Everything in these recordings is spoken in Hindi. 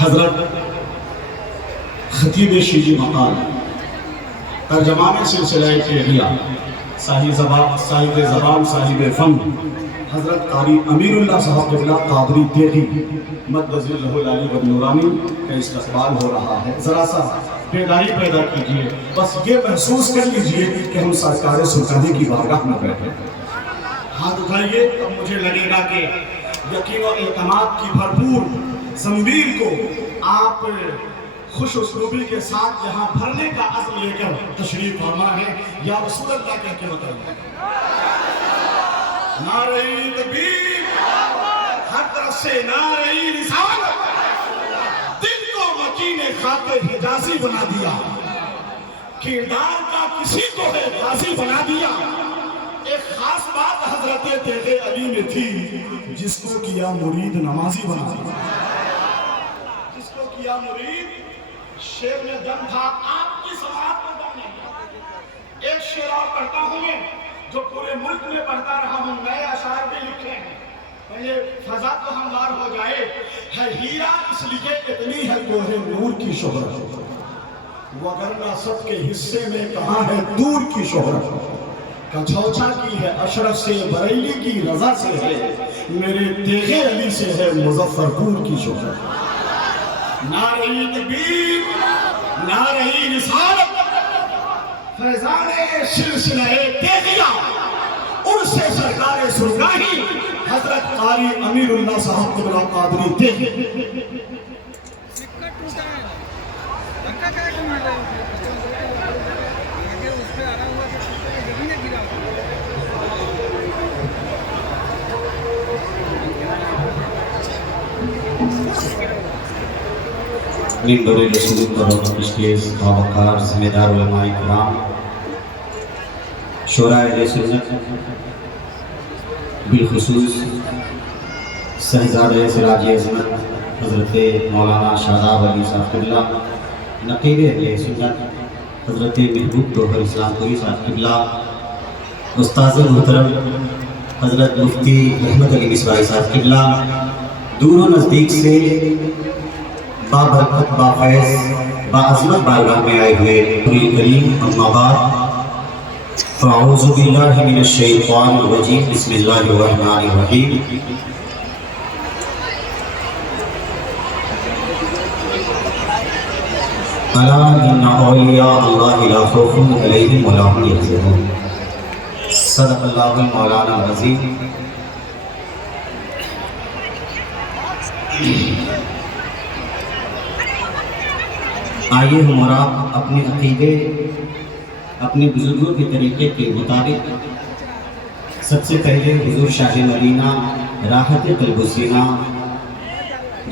हजरत खतीब शीजी मकान तर्जमान सिलसिला तेलिया साहिब ज़बान साहिब फ़न हज़रत कारी अमीरुल्लाह साहब क़िबला क़ादरी तेगी मद्दज़िल्लहुल अली व नूरानी का इस्तक़बाल हो रहा है। ज़रा सा बेदारी पैदा कीजिए, बस ये महसूस कर लीजिए कि हम सरकार सुल्तानी की बारगाह में बैठे। हाथ उठाइए, अब मुझे लगेगा कि यकीन और एतमाद की भरपूर ज़ंबीर को आप खुश उसलूबी के साथ यहाँ भरने का अज़्म लेकर तशरीफ फरमा है। या रसूल अल्लाह कह के बताइए। नारे तकबीर, हर तरफ से नारे रिसालत, दिल को मकीने खाते हिजाजी बना दिया, किरदार का किसी को है गाजी बना दिया। एक खास बात हजरत तेगे अली में थी, जिसको किया मुरीद नमाजी बना दिया। जिसको किया मुरीद, शेर में दम था, आपकी समाज में दम नहीं। एक शेर और पढ़ता हूं मैं, जो पूरे मुल्क में पढ़ता रहा हूं, नए अशार भी लिखे हैं। पहले फजा तो हमवार हो जाए। है हीरा इसलिए इतनी है कोहे नूर की शोहरत, वगरना सबके हिस्से में कहाँ है दूर की शोहरत। कछौछा की है अशरफ से, बरेली की रजा से है, मेरे तेगे अली से है मुजफ्फरपुर की शोहरत। नारे तकबीर, नारे रिसालत, फैज़ाने सिलसिले तेगिया, उनसे सरकार सुल्तानी हजरत कारी अमीरुल्लाह साहब क़िबला क़ादरी तेगी। मिंबर रसूल पर स्टेज बावकार ज़िम्मेदार उलमाए किराम, शोराए अहले सुन्नत, बिलखुसूस शहज़ादे सिराज अज़मत हज़रत मौलाना शादाब अली साहब क़िबला, नक़ीब अहले सुन्नत हज़रत महबूब तोहर इस्लामपुरी साहब क़िबला, उस्ताद मोहतरम हज़रत मुफ्ती अहमद अली मिसवाई साहब क़िबला, दूर नज़दीक से बाबरकत बाफ़ैज़ बाअज़मत बारगाह में आए हुए करीम, अम्मा बाद, फ़अऊज़ु बिल्लाहि मिनश शैतानिर रजीम, बिस्मिल्लाहिर रहमानिर रहीम। अला इन्ना औलिया अल्लाहि ला खौफुन अलैहिम व ला हुम यहज़नून। सदक़ल्लाहुल मौलाना अज़ीम। आइए हमारा अपने अक़ीदे, अपने बुजुर्गों के तरीक़े के मुताबिक सबसे पहले हुज़ूर शाह मदीना राहत क़ल्बुसीना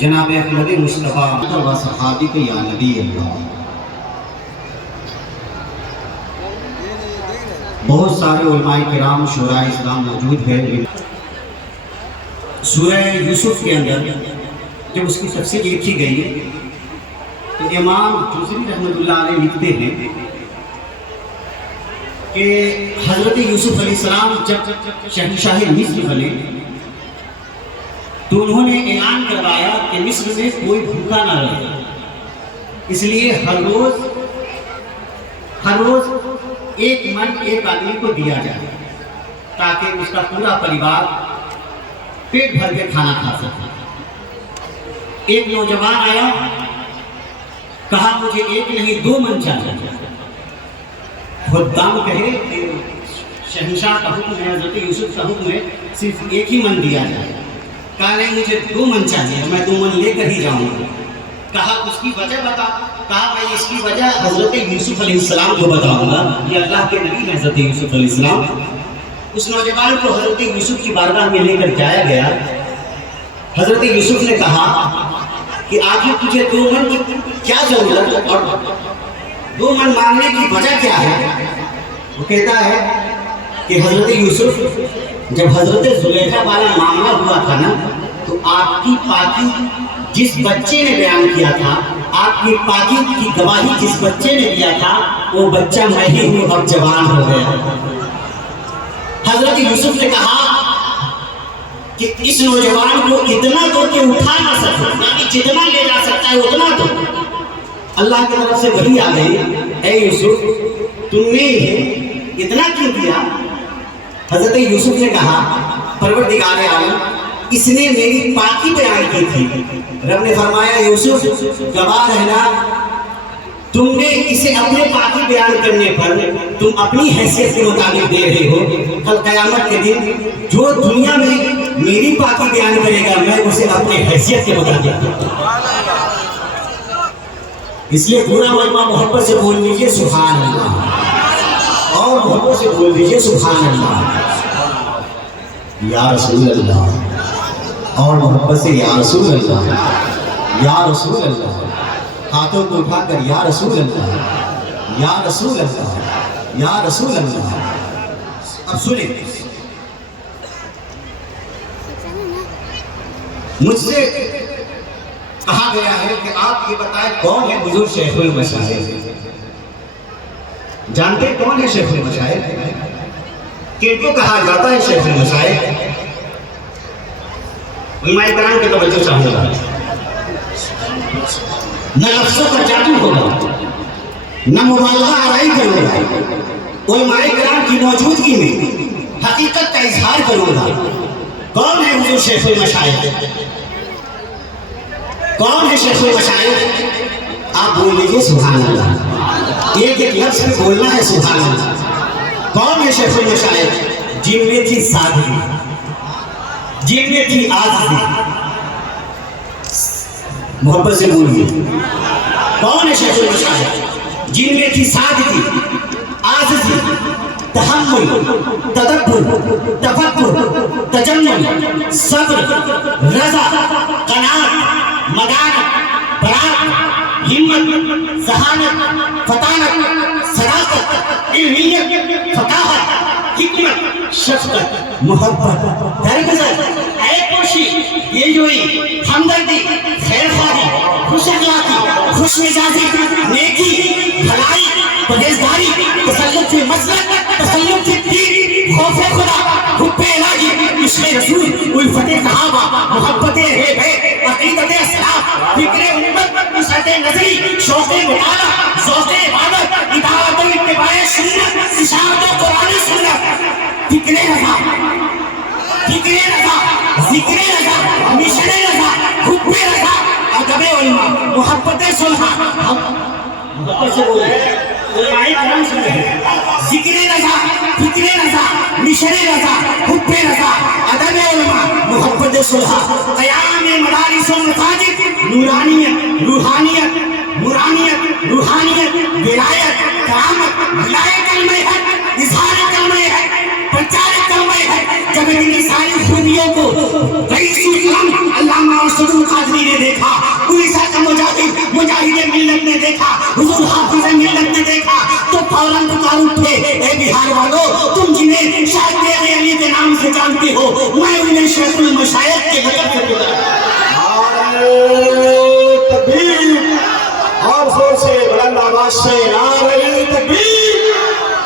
जनाब अहमद मुस्तफ़ा व सहाबी के या नबी अल्लाह। बहुत सारे उलमाए किराम शोराए इस्लाम मौजूद है। सूरह यूसुफ के अंदर जब उसकी तफसीर लिखी गई तो इमाम जुज़री रहमतुल्लाह अलैह लिखते हैं कि हज़रत यूसुफ अलैहिस्सलाम जब शहंशाह मिस्र बने तो उन्होंने ऐलान करवाया कि मिस्र में कोई भूखा ना रहे, इसलिए हर रोज एक मन एक आदमी को दिया जाए ताकि उसका पूरा परिवार पेट भर के खाना खा सके। एक नौजवान आया, कहा मुझे एक नहीं 2 मन चाहिए। खुद्दाम कहे कि शहंशाह का हुक्म है, हज़रत यूसुफ का हुक्म है, सिर्फ एक ही मन दिया जाए। कहा नहीं मुझे 2 मन चाहिए, मैं 2 मन लेकर ही जाऊंगा। कहा उसकी वजह बता। कहा मैं इसकी वजह हज़रत यूसुफ अलैहिस्सलाम को बताऊंगा, ये अल्लाह के नबी है हज़रत यूसुफ अलैहिस्सलाम। उस नौजवान को हज़रत यूसुफ की बारगाह में लेकर जाया गया। हज़रत यूसुफ ने कहा कि आखिर तुझे 2 मन की क्या जरूरत और 2 मन मांगने की वजह क्या है? वो कहता है कि हज़रत यूसुफ जब हज़रत ज़ुलेखा वाला मामला हुआ था ना, तो आपकी पाकी जिस बच्चे ने बयान किया था, आपकी पाकी की गवाही जिस बच्चे ने दिया था, वो बच्चा मैं ही हूँ, अब जवान हो गया। हज़रत यूसुफ ने कहा कि इस नौजवान को इतना दो कि उठा ना सके, यानी जितना ले जा सकता है उतना दो। अल्लाह की तरफ से वही आ गई, ऐ यूसुफ तुमने इतना क्यों दिया? हजरत यूसुफ ने कहा, परवरदिगार आलम इसने मेरी पाकी बयान की थी। रब ने फरमाया, यूसुफ गवाह रहना, तुमने इसे अपने पाकी बयान करने पर तुम अपनी हैसियत के मुताबिक दे रहे हो। कल कयामत के दिन जो दुनिया में मेरी पाकी बयान करेगा, मैं उसे अपने हैसियत के मुताबिक। इसलिए पूरा मजमा मोहब्बत से बोल लीजिए सुभान अल्लाह, और मोहब्बत से बोल दीजिए सुभान अल्लाह, या रसूल अल्लाह, और मोहब्बत से या रसूल अल्लाह, या रसूल अल्लाह। हाथों को उठाकर या रसूल अल्लाह, या रसूल अल्लाह, या रसूल अल्लाह। अब सुने, मुझसे कहा गया है कि आप ये बताएं कौन है हुजूर शेखुल मशाइख? जानते कौन है शेखुल मशाइख? किनको कहा जाता है शेखुल मशाइख? उलमा इकराम के तवज्जो चाहूंगा। न लफ्ज़ों का जादू होगा, न मुबालगा आराई करूंगा, उलमा इकराम की मौजूदगी में हकीकत का इजहार करूंगा। कौन है हुजूर शेखुल मशाइख? कौन है शेखुल मशाइख? आप बोल लीजिए सुभान अल्लाह, एक एक लफ्ज में बोलना है सुभान अल्लाह। कौन है शेखुल मशाइख? जिनमें थी सादगी, जिनमें थी आज़ादी। मोहब्बत से बोलिए, कौन है शेखुल मशाइख? जिनमें थी सादगी, आज़ादी, तहम्मुल, तदब्बुर, तफक्कुर, तजम्मुल, सब्र, रज़ा, क़नाअत, मदानत, बरात, हिम्मत, ज़हानत, फतानत, सदाकत, इल्मियत, फकाहत, हिकमत, शफ़क़त, मोहब्बत, दरगुज़र, ऐश-ओ-शी, दिलजोई, हमदर्दी, खैरख़्वाही, खुश अख़लाक़ी, खुश मिजाजी, नेकी, भलाई, परहेज़गारी, तसल्लुत फ़ी मसलक, तसल्लुत फ़ी दीन, खौफ़े खुदा, हुब्बे इलाही, इश्क़े रसूल, उल्फ़ते सहाबा, मोहब्बते अहले, अक़ीदते असहाब, फ़िक्रे उम्मत, वसअते नज़री, शौक़े मुताला, ज़ौक़े इबादत, इताअत व इत्तिबाए सुन्नत, इशाअत कुरान सुन्नत, फ़िक्रे रज़ा, फ़िक्रे रज़ा, ज़िक्रे रज़ा, मिशरे रज़ा, हुब्बे रज़ा, अदबे उलमा, मोहब्बते सुलहा। मोहब्बत से बोले, उलमाए किराम सुन रहे हैं। ज़िक्रे रज़ा, फ़िक्रे रज़ा, मिशरे रज़ा, हुब्बे रज़ा, अदबे उलमा, मोहब्बते सुलहा। क़यामे मदारिस व मसाजिद, नूरानियत, रूहानियत, नूरानियत, रूहानियत, विलायत, करामत, विलायत कलमे है, इज़हार कलमे है, प्रचार कलमे है। जब इनकी सारी खूबियों को रईसुल इस्लाम अल्लामा अरशदुल क़ादरी ने देखा, उड़ीसा का मुजाहिद मिल्लत ने देखा, हुजूर हाफिज़ मिल्लत ने देखा, तो फौरन पुकार उठे, ए बिहार वालों, तुम जिन्हें शायद तेरे अली के नाम से जानते हो, मैं उन्हें शेखुल मशाइख के लक़ब से बुलाऊं। तकबीर, और जोर से बुलंद आवाज से नारे तकबीर,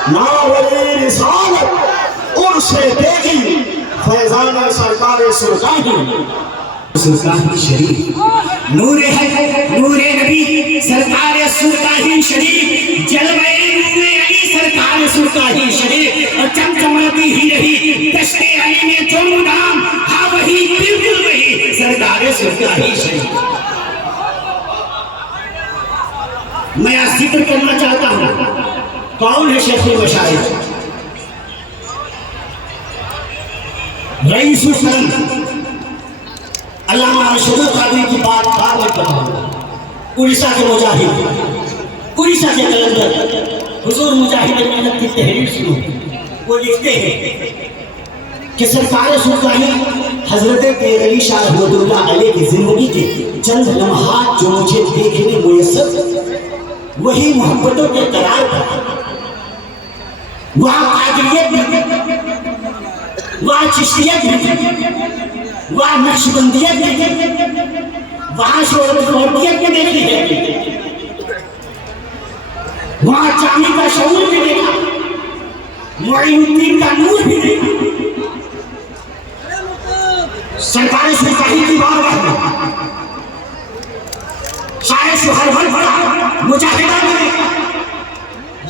नारे रिसालत, उर्से देखी फैज़ान सरकार सुल्तानी, सुल्तानी शरीफ, नूरे हक, नूरे नबी, सरकार सुल्तानी शरीफ, जलवे नूरे अली, सरकार सुल्तानी शरीफ, और चमचमाती ही रही दश्ते अली में जो मुदाम, हाँ वही बिल्कुल वही सरकार सुल्तानी शरीफ। मैं आज जिक्र करना चाहता हूँ, कौन है शेखुल मशाइख? रईसुल इस्लाम अल्लामा अरशदुल क़ादरी की बात बाद में बताऊंगा। उड़ीसा के मुजाहिद, उड़ीसा के कलंदर हुजूर मुजाहिद मिल्लत की तहरीर सुनो। वो लिखते हैं कि सरकार सुल्तानी हजरत अली शाह रहमतुल्लाह अलैह की जिंदगी के चंद लम्हात जो मुझे देखने मुयस्सर, वही मोहब्बतों के करार पर, वहाँ कादरियत भी, वहाँ चिश्तियत भी, वहाँ नक्शबंदियत भी, वहाँ शोहरत भी देखी है, वहाँ चांदी का शऊर भी देखा, मुईनुद्दीन का नूर भी देखा। सरकार सुल्तानी की बारगाह में शायद सुहरभर बड़ा मुजाहिदा में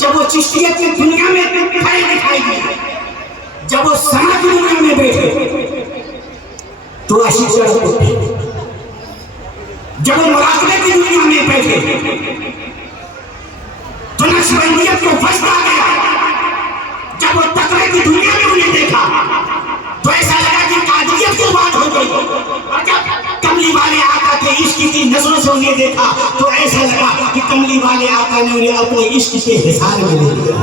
जब वो चिश्तियत की दुनिया में खड़े दिखाई दिए, जब वो समाज की दुनिया में बैठे तो आशिक उठे, जब वो मुराकबे की दुनिया में बैठे तो नक्शबंदियत को फंसा गया, जब वो तकवे की दुनिया में उन्हें देखा तो ऐसा लगा कि कादियत की बात हो गई, और जब कमली वाले आका के इश्क की नजरों से उन्हें देखा तो ऐसा लगा कि कमली वाले आका ने उन्हें अपने इश्क के हिसाब में ले लिया।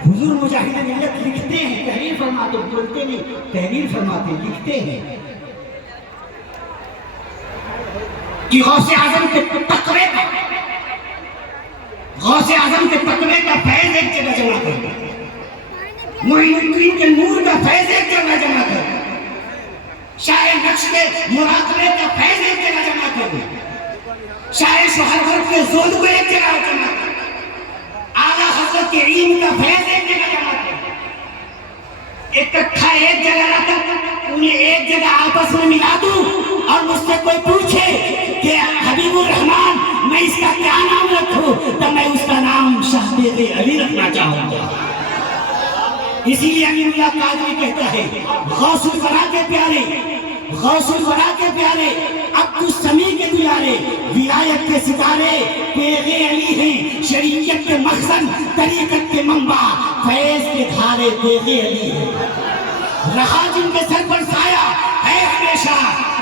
हुजूर मुजाहिद मिल्लत लिखते हैं, तहरीर फरमाते, बोलते नहीं, तहरीर फरमाते, लिखते हैं कि गौसे आजम के तकवे का फैज एक जगह जमा कर, मोइनुद्दीन के नूर का फैज एक जगह जमा कर, शायर नक्श के मुराकबे का फैज एक जगह जमा कर, शायर सुहरभर के जोद को एक जगह जमा कर, आला हज़रत के इल्म का फैज एक जगह जमा कर, इकट्ठा एक जगह रखकर उन्हें एक जगह आपस में मिला दूं और मुझसे कोई पूछे कि हबीबुर रहमान मैं इसका क्या नाम रखूं, तो मैं उसका नाम शाहबेद अली रखना चाहूंगा। इसीलिए अमीरुल्लाह कादरी कहता है, गौसुल वरा के प्यारे, गौसुल वरा के प्यारे, अब्दुल समी के दुलारे, विलायत के सितारे, पेगे अली हैं, शरीयत के मकसद, तरीकत के मंबा, फैज के धारे पेगे अली हैं। रहा जिनके सर पर साया है हमेशा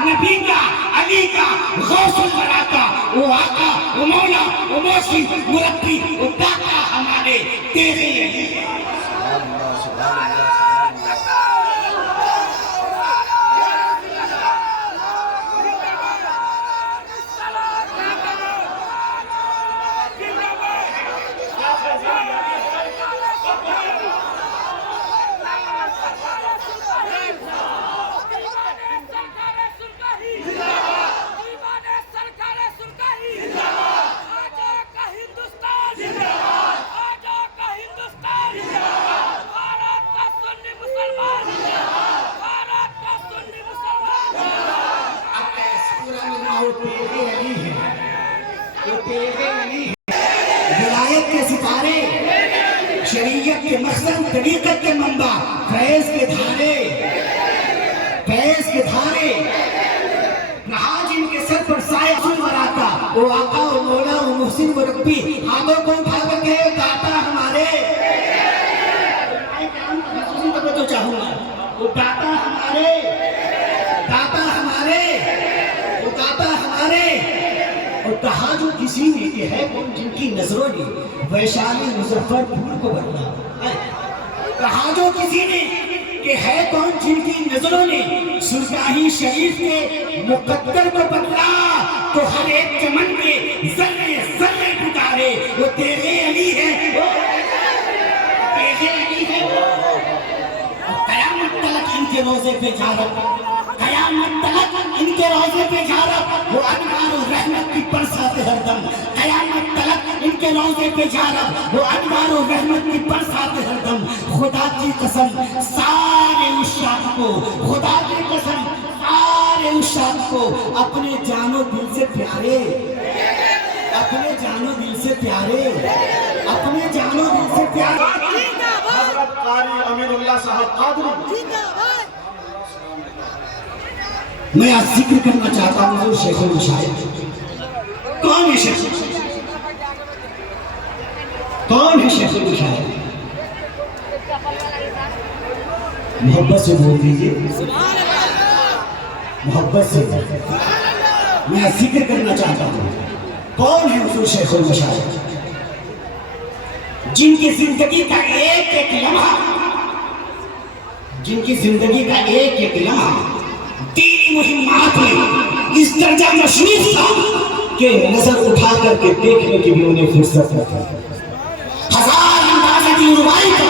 नबी का, अली का, गौसुल वरा का, वो आका, वो मौला, वो मौसी, मुरब्बी, वो दाता हमारे पेगे अली हैं। विलायत के सितारे, शरीयत के मकसद, तरीकत के मंबा, फैज के धारे, फैज के धारे, रहा जिनके सर पर साया वराता, वो आका, वो मौला, वो मुहसिन, वो रब्बी, हाथों को उठा करके दाता हमारे, तो चाहूंगा वो दाता हमारे, दाता हमारे, वो दाता हमारे। और कहा जो किसी ने कि है कौन जिनकी नजरों ने वैशाली मुजफ्फरपुर को बदला, कहा जो किसी ने कि है कौन जिनकी नजरों ने सुल्तानी शरीफ के मुकद्दर को बदला, तो हर एक चमन के जर्रे जर्रे पुकारे वो तेरे अली है, वो तेरे अली है। कयामत तलक इनके रोजे पे जा रहा, कयामत तलक इनके रोजे पे जा रहा, वो अनवार और रहमत की बरसात हरदम, कयामत तलक इनके रोजे पे जा रहा, वो अनवार और रहमत की बरसात हरदम। खुदा की कसम सारे उस्ताद को, खुदा की कसम सारे उस्ताद को अपने जानो दिल से प्यारे, अपने जानो दिल से प्यारे, अपने जानो दिल से प्यारे। हज़रत कारी अमीरुल्लाह साहब कादरी, मैं आज जिक्र करना चाहता हूँ शेखुल मशाइख। कौन है शेखुल, कौन है शेखुल मशाइख? मोहब्बत से बोल दीजिए, मोहब्बत से। मैं जिक्र करना चाहता हूँ कौन है हुजूर शेखुल मशाइख। जिनकी जिंदगी का एक एक लम्हा, जिनकी जिंदगी का एक एक लम्हा दीनी मुहिम्मात में इस दर्जा मशरूफ था कि नजर उठा करके देखने की भी उन्हें फुर्सत न थी। हजार अंदाज़े की रुबाई का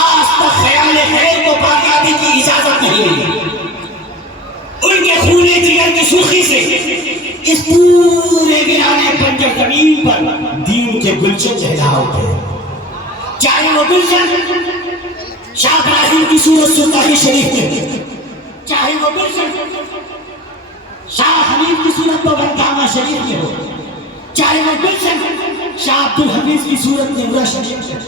आज तक ख्याल खैर को कामयाबी की इजाजत नहीं मिली। उनके खूने जिगर की सुर्खी से इस पूरे वीराने बंजर जमीन पर दीन के गुलशन लहरा उठे। चाहे वो गुलशन शाह इब्राहिम की सूरत सुल्तानी शरीफ में, चाहे वो गुलशन शाह हमीद की सूरत बरकामा शरीफ में हो, चाहे वो गुलशन शाह अब्दुल हमीद की सूरत नेवरा शरीफ में,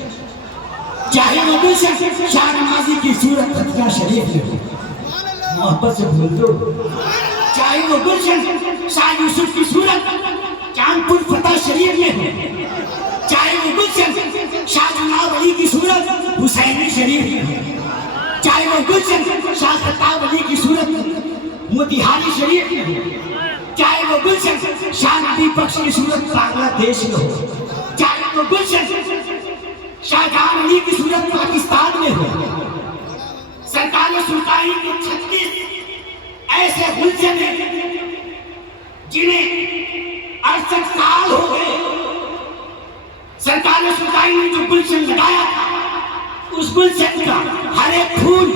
चाहे वो गुलशन शाह नमाजी की सूरत खतरा शरीफ में हो, मोहब्बत से भूल दो। चाहे वो गुलशन शाह यूसुफ की सूरत चांदपुर फतेह शरीफ में हो, चाहे वो गुलशन शाह जनाब अली की सूरत हुसैनी शरीफ में हो, चाहे वो गुलशन शाह खत्ताब अली की सूरत मोतिहारी शरीफ में हो, चाहे वो गुलशन शाह नबी बख्श की सूरत बांग्लादेश में हो, चाहे वो गुलशन शाहजहां अली की सूरत पाकिस्तान में हो। सरकार सुल्तानी के 36 ऐसे गुलशन हैं जिन्हें 68 साल हो गए। सरकार सुल्तानी ने जो गुलशन लगाया था, उस गुलशन का हर एक फूल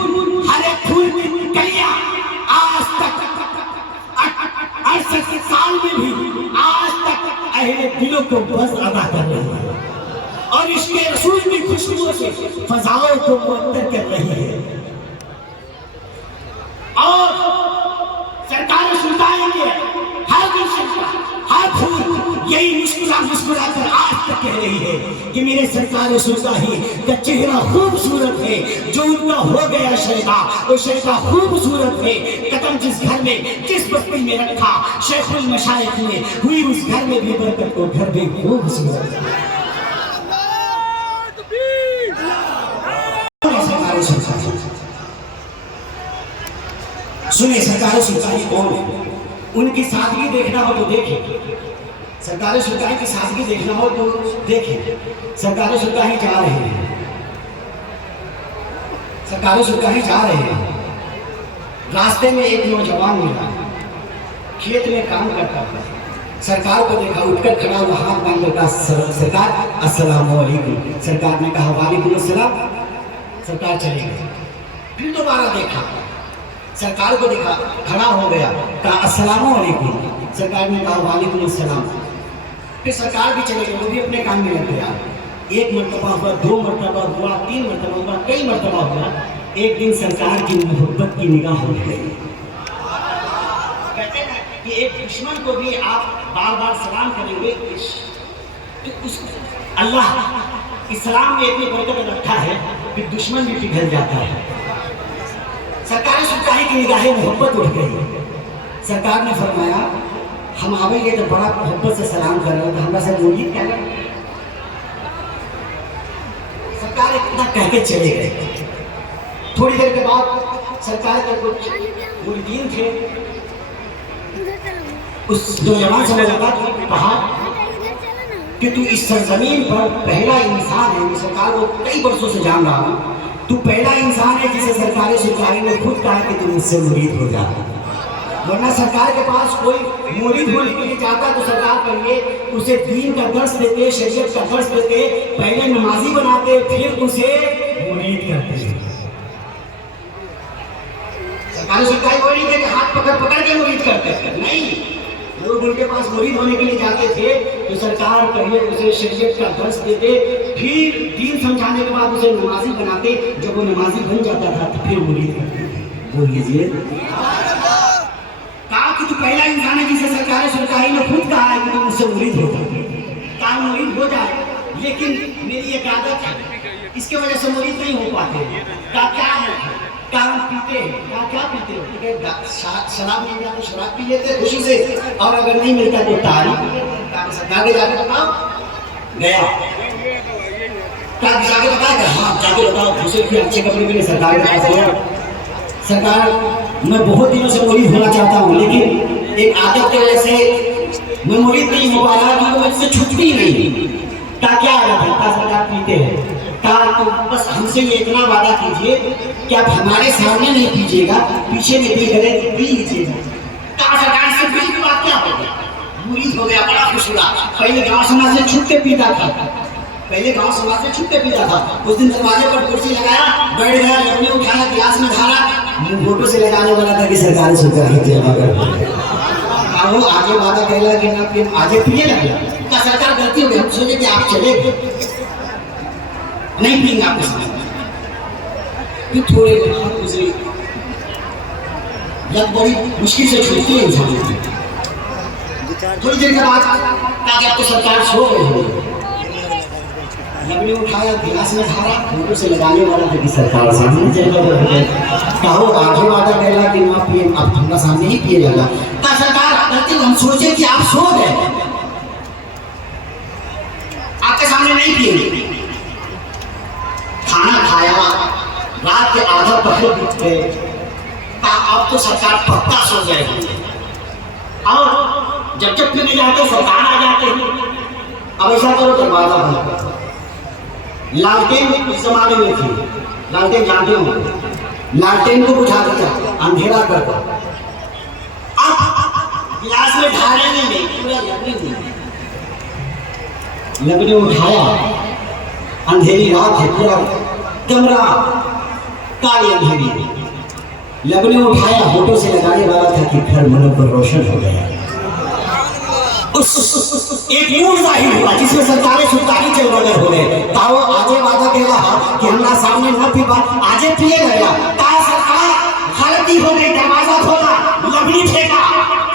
की कलियां आज तक 68 साल में भी आज तक अहले दिलों को बस अदा कर रही है और इसके रसूल की खुशबू से फजाओं को मुअत्तर कर रही है। और सरकार सुल्तानी के हर गुलशन का हर फूल यही मुस्कुरा कर आज तक कह रही है कि मेरे सरकार सुल्तानी का चेहरा खूबसूरत है, जो उनका हो गया शैदा वो शैदा खूबसूरत है। कदम जिस घर में जिस बस्ती में रखा शेखुल मशाइख ने, हुई उस घर में भी बरकत, को घर भी खूबसूरत है। सुनिए सरकार सुल्तानी कौन है, उनकी सादगी देखना हो तो देखें। सरकार सुल्तानी की सादगी देखना हो तो देखें। सरकार सुल्तानी जा रहे हैं, सरकार सुल्तानी जा रहे हैं। रास्ते में एक नौजवान मिला, खेत में काम करता था। सरकार को देखा, उठकर खड़ा हुआ, हाथ बांधकर कहा, सरकार अस्सलाम वालेकुम। सरकार ने कहा वालेकुम अस्सलाम। सरकार चले गए। फिर दोबारा देखा, सरकार को देखा, खड़ा हो गया, कहा अस्सलाम वालेकुम। सरकार ने कहा वालेकुम अस्सलाम। फिर सरकार भी चले गए, वो भी अपने काम में लग गया। एक मरतबा हुआ, 2 मरतबा हुआ, 3 मरतबा हुआ, कई मरतबा हुआ। एक दिन सरकार की मोहब्बत की निगाह हो गई। कहते हैं कि एक दुश्मन को भी आप बार बार सलाम करेंगे तो उस अल्लाह इस्लाम में इतनी बरकत रखा है कि दुश्मन भी पिघल जाता है। सरकार सुल्तानी की निगाहें मोहब्बत उठ गई। सरकार ने फरमाया हम आवेंगे तो बड़ा मोहब्बत से सलाम कर रहे हो, तो हमरा से मुरीद क्या कर। सरकार इतना कह के चले गए। थोड़ी देर के बाद सरकार के कुछ मुरीदीन थे, उस नौजवान से मुलाकात, कहा कि तू इस सरजमीन पर पहला इंसान है। मैं सरकार को कई वर्षों से जान रहा हूँ, तू पहला इंसान है जिसे सरकार सुल्तानी ने खुद कहा कि तू मुझसे मुरीद हो जा। वरना सरकार के पास कोई मुरीद होने के लिए जाता तो सरकार पहले उसे दीन का दर्स देते, शरीयत का दर्स देते, पहले नमाजी बनाते, फिर उसे मुरीद करते। सरकार सुल्तानी वो नहीं थे कि हाथ पकड़ पकड़ के मुरीद करते, नहीं, लोग उनके पास मुरीद होने के लिए जाते थे तो सरकार पहले उसे शरीयत का दर्स देते, फिर दीन समझाने के बाद उसे नमाजी बनाते। जब वो नमाजी बन जाता था तो फिर मुरीद करते। बोलिए, कहा कि तू पहला इंसान है जिसे सरकार सुल्तानी ने खुद कहा है कि तू मुझसे मुरीद हो जाए। कहा मुरीद हो जाए, लेकिन मेरी एक आदत है, इसके वजह से मुरीद नहीं हो पाते। कहा क्या है? काम पीते हैं। क्या पीते हो? शराब मिल जाए तो शराब पी लेते हैं खुशी से, और अगर नहीं मिलता तो तारी। आगे जाके बताओ, गया जाके बताया, हाँ जाके बताओ, दूसरे के अच्छे कपड़े के लिए सरकार के पास गया। सरकार मैं बहुत दिनों से मुरीद होना चाहता हूँ, लेकिन एक आदत की वजह से मैं मुरीद नहीं हो पाया, क्योंकि मुझसे छुट्टी नहीं। क्या है सरकार पीते हैं तो बस हमसे ये इतना वादा कीजिए कि आप हमारे सामने नहीं पीजिएगा, पीछे में पी करें पी लीजिएगा। सरकार से पी की बात क्या होगी, मुरीद हो गया, बड़ा खुश हुआ। पहले गांव समाज से छुप के पीता था, पहले गांव समाज से छुप के पीता था। उस दिन दरवाजे पर कुर्सी लगाया, बैठ गया, लकड़ी उठाया, गिलास में ढाला, मुंह फोटो से लगाने वाला था कि सरकारी सुविधा वो आगे वादा कहला कि ना फिर आगे पिए लगे। क्या सरकार गलती हो गई, हम सोचे कि आप चले नहीं पिएंगे आपके सामने। फिर थोड़े गुजरी, लग बड़ी मुश्किल से छूटती है इंसान की। थोड़ी देर के बाद ताकि आपको सरकार सो गई, लकड़ी उठाया, गिलास में ढाला, फोटो से लगाने वाला था कि सरकार सामने चले कहो आगे वादा कहला कि ना पिए, अब हमारा सामने ही पिए लगा। क्या सरकार गलती, हम सोचे कि आप सो गए, आपके सामने नहीं पिएंगे। खाना खाया, रात के आधा पहले बीत गए, अब तो सरकार पक्का सो गए। और जब पीने जाते सरकार आ जाते हैं। अब ऐसा करो दरवाजा बंद करो। लालटेन इस जमाने में थी, लालटेन जानते हो, लालटेन को बुझा दिया, अंधेरा कर दो। अब गिलास में ढालेंगे नहीं, पूरा लकड़ी उठाया, अंधेरी रात है, पूरा कमरा काली अंधेरी, लकड़ी उठाया, फोटो से लगाने वाला था कि घर मनों पर रोशन हो गया। एक मूड जाहिर हुआ जिसमें सरकारें सुल्तानी चल बगैर हो गए। ताओ आजे वादा कहला कि हमारा सामने न पीवा, आजे पिए गया। ताओ सरकार गलती हो गई, दरवाजा खोला, लकड़ी फेंका,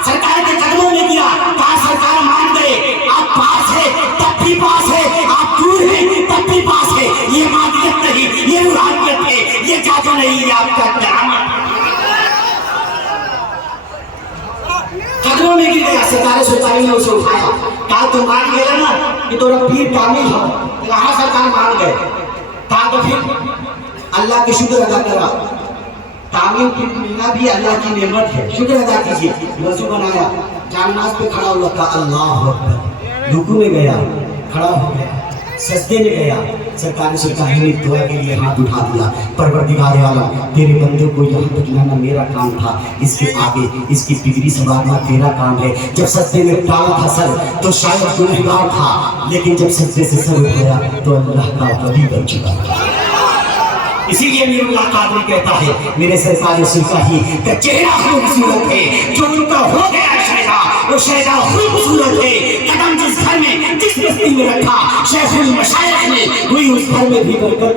सरकार के कदमों में गिरा। ताओ सरकार मान गए, आप पास है तब भी पास है, आप दूर हैं तब भी पास है। ये मादियत नहीं, ये रूहानियत है, ये जादू नहीं, ये आपका करामत। कदमों में गिर गया, सरकार सुल्तानी ने उसे उठाया। कहा तुम मान गए ना कि तोरा पीर कामिल हो, यहाँ सरकार मान गए। कहा तो फिर अल्लाह की शुक्र अदा करा, कामिल पीर मिलना भी अल्लाह की नेमत है, शुक्र अदा कीजिए। वजू बनाया, जानमाज पे खड़ा हुआ, कहा अल्लाह अकबर, रुकू में गया, खड़ा हो गया, सजदे में गया। सरकारी सुल्तानी ने दुआ के लिए हाथ उठा दिया, परवरदिगार आलम तेरे बंदे को यहाँ तक लाना मेरा काम था, इसके आगे इसकी बिगड़ी संवारना तेरा काम है। जब सजदे में डाला था सर तो शायद गुनहगार था, लेकिन जब सजदे से सर उठाया तो अल्लाह का वली बन चुका था। इसीलिए मीरुल्लाह कादरी कहता है मेरे सरकारी सुल्तानी का चेहरा खूबसूरत है, जो उनका हो गया शहरा वो शहरा खूबसूरत है। कदम जिस घर में जिस बस्ती में रखा शेखुल मशाइख ने, हुई उस घर में भी बरकत।